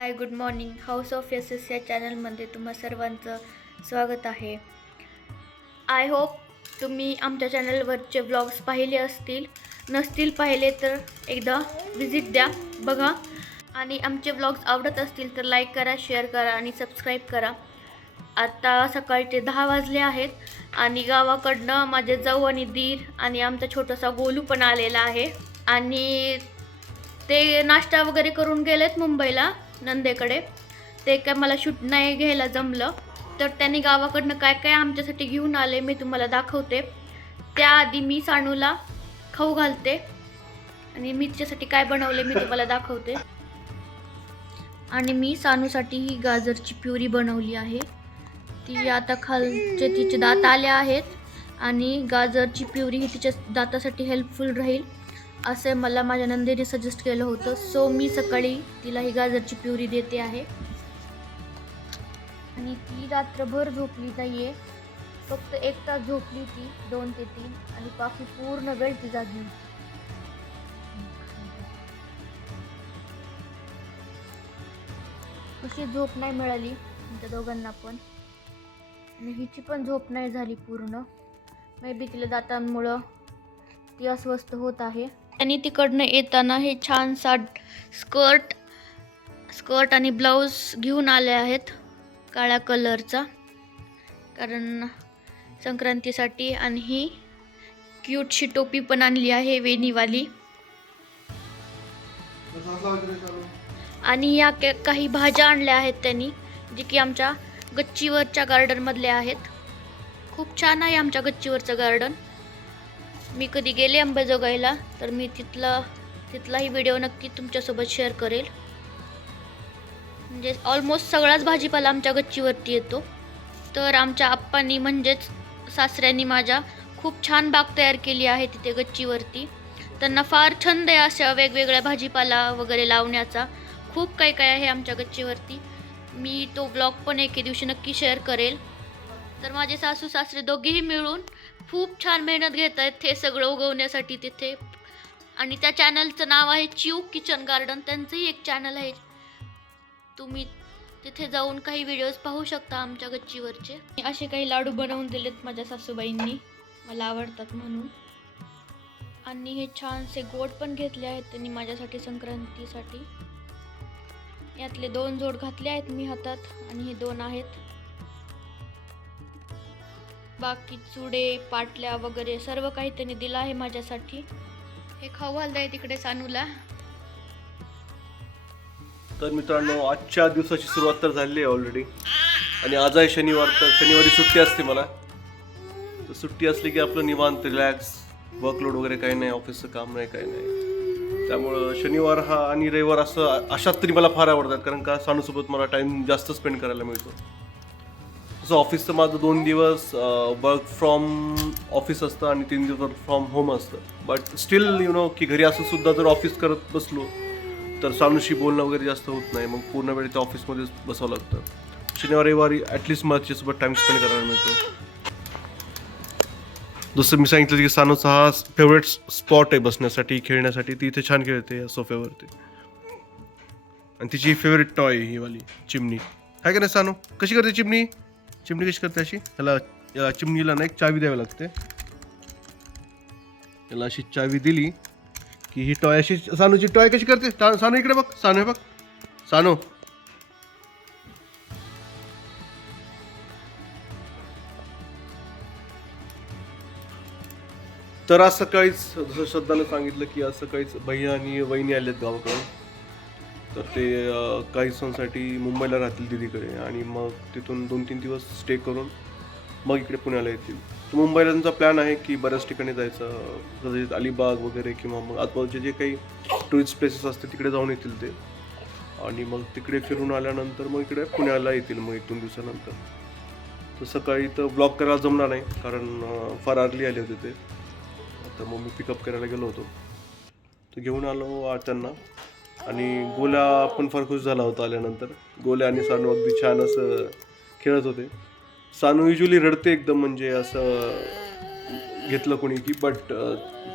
Hi good morning. House of S S या चॅनलमध्ये तुम्हा सर्वांचं स्वागत आहे. आय होप तुम्ही आमच्या चॅनलवरचे ब्लॉग्स पाहिले असतील. नसतील पाहिले तर एकदा विजिट द्या, बघा. आणि आमचे ब्लॉग्स आवडत असतील तर लाईक करा, शेअर करा आणि सबस्क्राईब करा. आता सकाळचे 10 वाजले आहेत आणि गावाकडनं माझे जाऊ आणि दीर आणि आमचा छोटासा गोलू पण आलेला आहे. आणि ते नाश्ता वगैरे करून गेलेत मुंबईला नंदेकडे. ते काय मला शूट नाही घ्यायला जमलं, तर त्यांनी गावाकडनं काय काय आमच्यासाठी घेऊन आले मी तुम्हाला दाखवते. त्याआधी मी सानूला खाऊ घालते आणि मी तिच्यासाठी काय बनवले मी तुम्हाला दाखवते. आणि मी सानूसाठी ही गाजरची प्युरी बनवली आहे. ती आता खालचे तिचे दात आले आहेत आणि गाजरची प्युरी ही तिच्या दातासाठी हेल्पफुल राहील असे मला माझ्या नंदेने सजेस्ट केलं होतं. सो मी सकाळी तिला ही गाजरची प्युरी देते आहे. आणि ती रात्रभर झोपली नाहीये, फक्त 1 तास झोपली ती, 2 ते 3, आणि बाकी पूर्ण वेळ ती जागी. कशी झोप नाही मिळाली त्या दोघांना पण, आणि हिची पण झोप नाही झाली पूर्ण. मे बी तिला दातांमुळं ती अस्वस्थ होत आहे. आणि तिकडनं येताना हे छानसा स्कर्ट आणि ब्लाऊज घेऊन आले आहेत काळ्या कलरचा, कारण संक्रांतीसाठी. आणि ही क्यूटशी टोपी पण आणली आहे वेणीवाली. आणि या काही भाज्या आणल्या आहेत त्यांनी, जे की आमच्या गच्चीवरच्या गार्डनमधल्या आहेत. खूप छान आहे आमच्या गच्चीवरचं गार्डन. मी कधी गेले अंबाजोगाईला तर मी तिथलाही व्हिडिओ नक्की तुमच्यासोबत शेअर करेल. म्हणजे ऑलमोस्ट सगळाच भाजीपाला आमच्या गच्चीवरती येतो. तर आमच्या आप्पांनी म्हणजेच सासऱ्यांनी माझ्या खूप छान बाग तयार केली आहे तिथे गच्चीवरती. त्यांना फार छंद आहे अशा वेगवेगळ्या भाजीपाला वगैरे लावण्याचा. खूप काही काय आहे आमच्या गच्चीवरती. मी तो ब्लॉग पण एके दिवशी नक्की शेअर करेल. तर माझे सासू सासरे दोघेही मिळून खूप छान मेहनत घेत आहेत हे सगळं उगवण्यासाठी तिथे. आणि त्या चॅनलचं नाव आहे चिऊ किचन गार्डन. त्यांचंही एक चॅनल आहे, तुम्ही तिथे जाऊन काही व्हिडिओज पाहू शकता आमच्या गच्चीवरचे. असे काही लाडू बनवून दिलेत माझ्या सासूबाईंनी, मला आवडतात म्हणून. आणि हे छानसे गोड पण घेतले आहेत त्यांनी माझ्यासाठी संक्रांतीसाठी. यातले 2 जोड घातले आहेत मी हातात आणि हे 2 आहेत. बाकी चुडे, पाटल्या वगैरे सर्व काही त्यांनी दिलं आहे माझ्यासाठी. हे खाऊ घालताय तिकडे सानूला. तर मित्रांनो, आजच्या दिवसाची सुरुवात तर झाली आहे ऑलरेडी. आणि आज आहे शनिवार, तर शनिवारी सुट्टी असते मला. तर सुट्टी असली की आपलं निवांत रिलॅक्स, वर्कलोड वगैरे काही नाही, ऑफिसचं काम नाही, काही नाही. त्यामुळं शनिवार हा आणि रविवार अशात तरी मला फार आवडतात, कारण का सानूसोबत मला टाईम जास्त स्पेंड करायला मिळतो. तसं ऑफिसचं माझं 2 दिवस वर्क फ्रॉम ऑफिस असतं आणि 3 दिवस वर्क फ्रॉम होम असतं. बट स्टील की घरी असं सुद्धा जर ऑफिस करत बसलो तर सानूशी बोलणं वगैरे जास्त होत नाही. मग पूर्ण वेळ त्या ऑफिसमध्येच बसावं लागतं. शनिवार रविवारी ॲटलिस्ट मला तिच्यासोबत टाईम स्पेंड करायला मिळतो. जसं मी सांगितलं की सानूचा हा फेवरेट स्पॉट आहे बसण्यासाठी, खेळण्यासाठी. ती इथे छान खेळते या सोफ्यावरती. आणि तिची फेवरेट टॉय ही वाली चिमणी आहे का नाही सानू? कशी करते चिमणी? चिमणी कशी करते अशी? याला चिमणीला ना एक चावी द्यावी लागते. याला अशी चावी दिली की ही टॉय अशी, सानूची टॉय कशी करते? सानू इकडे बघ, सानू हे बघ, सानू. तर आज सकाळीच जसं श्रद्धानं सांगितलं की आज सकाळीच भैया आणि वहिनी आलेत गावाकडून. तर ते काही दिवसांसाठी मुंबईला राहतील दीदीकडे, आणि मग तिथून 2-3 दिवस स्टे करून मग इकडे पुण्याला येतील. तर मुंबईला त्यांचा प्लॅन आहे की बऱ्याच ठिकाणी जायचं, जसं अलिबाग वगैरे किंवा मग आजूबाजूचे जे काही टुरिस्ट प्लेसेस असते तिकडे जाऊन येतील ते. आणि मग तिकडे फिरून आल्यानंतर मग इकडे पुण्याला येतील मग 1-2 दिवसानंतर. तर सकाळी तर ब्लॉग करायला जमणार नाही, कारण फार अर्ली आले होते ते. तर मग मी पिकअप करायला गेलो होतो, तर घेऊन आलो त्यांना. आणि गोल्या पण फार खुश झाला होता आल्यानंतर. गोल्या आणि सानू अगदी छान असं खेळत होते. सानू युजली रडते एकदम, म्हणजे असं घेतलं कोणी की, बट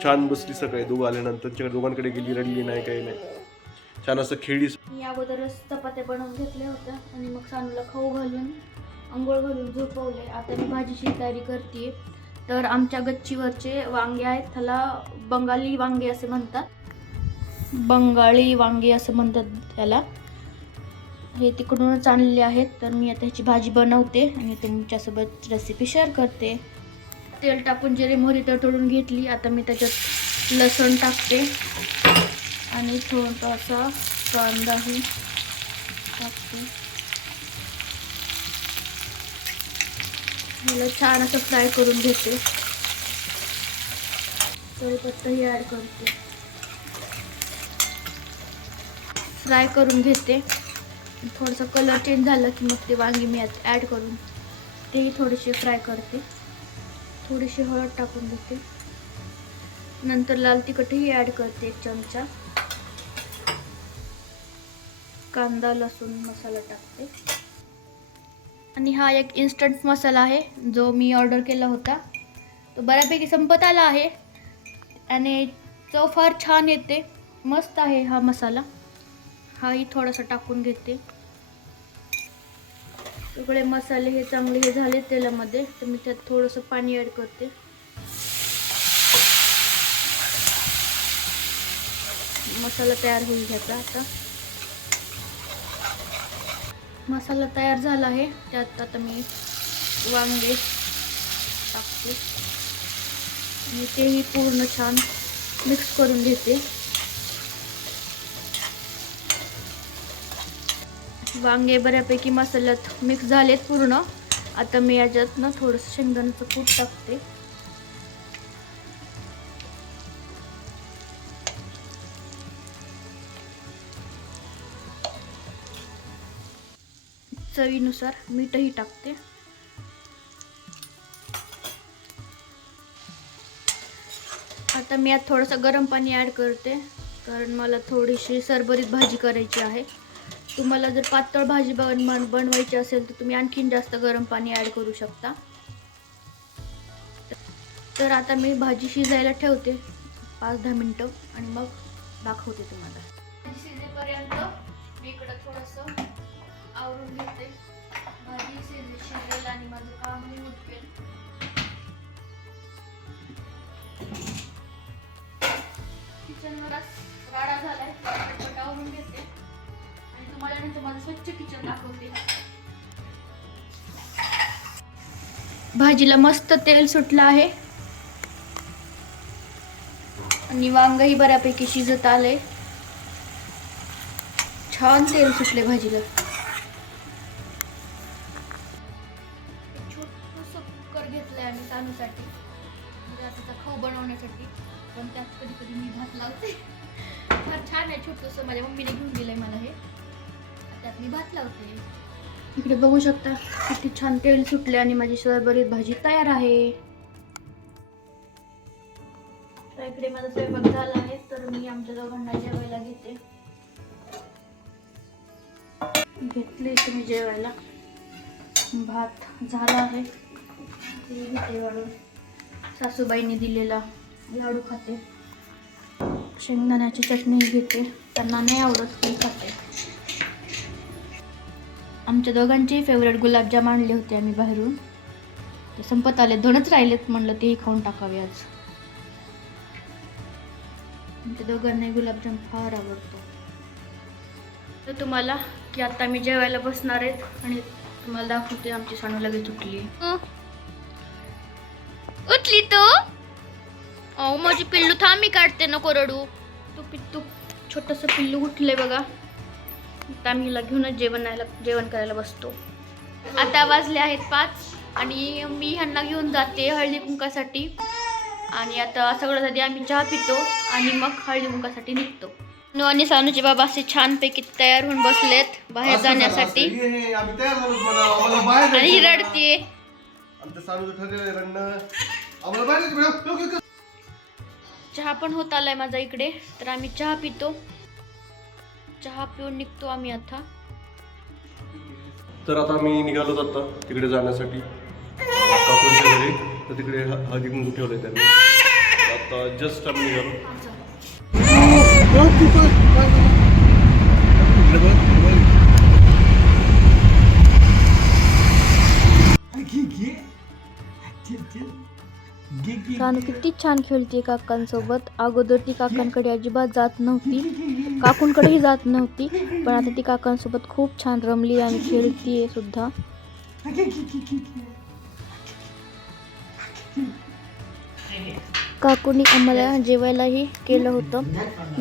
छान बसली सकाळी दोघं आल्यानंतर. दोघांकडे गेली, रडली नाही, काही नाही. छान असं खेळी. मी अगोदरच चपात्या बनवून घेतल्या होत्या आणि मग सानूला खाऊ घालून आंघोळ घालून झोपवले. आता मी भाजीची तयारी करते. तर आमच्या गच्चीवरचे वांगे आहेत, त्याला बंगाली वांगे असे म्हणतात. बंगाली वांगे असं म्हणतात त्याला. हे तिकडूनच आणलेले आहेत. तर मी आता ह्याची भाजी बनवते आणि तुमच्यासोबत रेसिपी शेअर करते. तेल टाकून जिरे मोहरी तडतडून घेतली. आता मी त्याच्यात लसूण टाकते आणि थोडासा कांदाही टाकते. मला छान असं फ्राय करून घेते. कढीपत्ताही ॲड करते. फ्राय करून घेते. थोडंसं कलर चेंज झालं की मग ते वांगी मी ॲड करून तेही थोडेसे फ्राय करते. थोडीशी हळद टाकून घेते. नंतर लाल तिखटही ॲड करते 1 चमचा. कांदा लसूण मसाला टाकते. आणि हा एक इन्स्टंट मसाला आहे जो मी ऑर्डर केला होता. तो बऱ्यापैकी संपत आला आहे आणि चव फार छान येते. मस्त आहे हा मसाला. हाही थोडासा टाकून घेते. सगळे मसाले हे चांगले हे झाले तेलामध्ये, तर मी त्यात थोडंसं पाणी ॲड करते. मसाला तयार होईल ह्याचा. आता मसाला तयार झाला आहे. त्यात आता मी वांगे टाकते आणि तेही पूर्ण छान मिक्स करून घेते. वांगे बऱ्यापैकी मसाल्यात मिक्स झालेत पूर्ण. आता मी याच्यात ना थोडंसं शेंगदाण्याचं कूट टाकते. चवीनुसार मीठही टाकते. आता मी यात थोडंसं गरम पाणी ॲड करते, कारण मला थोडीशी सरबरीत भाजी करायची आहे. तुम्हाला जर पातळ भाजी बनवायची असेल तर तुम्ही आणखीन जास्त गरम पाणी ॲड करू शकता. तर आता मी भाजी शिजायला ठेवते 5-10 मिनटं आणि मग दाखवते तुम्हाला. भाजी शिजेपर्यंत मी इकडं थोडंसं आवरून घेते. भाजी शिजेल आणि माझं कामही उरकेल. किचन मलाच राडा झालाय, पटापट आवरून घेते आणि तुम्हाला नंतर माझं स्वच्छ किचन दाखवते. भाजीला मस्त तेल सुटलं आहे आणि वांगही बऱ्यापैकी शिजत आले. छान तेल सुटले भाजीला. छोटंसं कुकर घेतलंय आम्ही सानूसाठी, म्हणजे आता खाऊ बनवण्यासाठी. पण त्यात कधी कधी मी भात लावते. फार छान आहे छोटंसं. माझ्या मम्मीने घेऊन दिलंय मला हे. त्यात मी भात लावते. इकडे बघू शकता किती छान तेल सुटले आणि माझी सरबरीत भाजी तयार आहे. तर इकडे माझा स्वयंपाक झाला आहे. तर मी आमच्या दोघांना जेवायला घेते. घेतले तुम्ही जेवायला. भात झाला आहे. ते घेते वाढून. सासूबाईंनी दिलेला लाडू खाते. शेंगदाण्याची चटणी घेते. त्यांना नाही आवडत ती खाते. आमच्या दोघांचे फेवरेट गुलाबजाम आणले होते आम्ही बाहेरून. ते संपत आले. 2च राहिलेत. म्हणलं तेही खाऊन टाकावे आज. आमच्या दोघांनाही गुलाबजाम फार आवडतो. तर तुम्हाला की आता मी जेवायला बसणार आहेत आणि तुम्हाला दाखवते आमची सानू लगेच उठली. उठली तू? ओ माझी पिल्लू, थांब मी काढते, नको रडू. तू छोटंसं पिल्लू उठलंय बघा. आता आम्ही हिला घेऊनच जेवण करायला बसतो. आता वाजले आहेत 5 आणि मी ह्यांना घेऊन जाते हळदी कुंकासाठी. आणि आता सगळ्यासाठी आम्ही चहा पितो आणि मग हळदी कुंकासाठी निघतो. नू आणि सानूचे बाबा असे छानपैकी तयार होऊन बसलेत बाहेर जाण्यासाठी. आणि ही रडतीये. चहा पण होत आलाय माझा इकडे. तर आम्ही चहा पितो. चहा पिऊन निघतो आम्ही आता. तर आता आम्ही निघालो आता तिकडे जाण्यासाठी काकूंच्या घरी. तर तिकडे हळदी कुंकू ठेवलंय त्यांनी. आता जस्ट आम्ही निघालो. सानू किती छान खेळते काकांसोबत. अगोदर ती काकांकडे अजिबात जात नव्हती, काकूंकडेही जात नव्हती, पण आता ती काकांसोबत खूप छान रमली आणि खेळतीये सुद्धा. काकूनी आम्हाला जेवायलाही केलं होतं.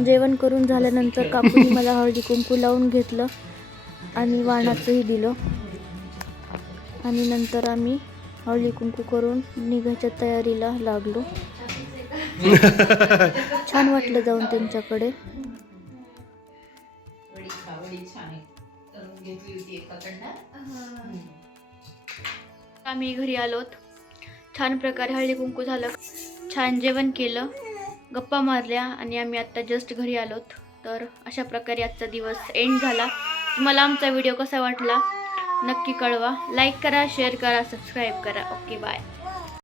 जेवण करून झाल्यानंतर काकूनी मला हळदी कुंकू लावून घेतलं आणि वाणाचंही दिलं. आणि नंतर आम्ही हळदी कुंकू करून निघायच्या तयारीला लागलो. छान वाटलं जाऊन त्यांच्याकडे. आम्ही घरी आलोत. छान प्रकारे हळदी कुंकू झालं, छान जेवण केलं, गप्पा मारल्या आणि आम्ही आत्ता जस्ट घरी आलोत. तर अशा प्रकारे आजचा दिवस एंड झाला. तुम्हाला आमचा व्हिडिओ कसा वाटला नक्की कळवा. लाईक करा, शेअर करा, सबस्क्राईब करा. Okay bye.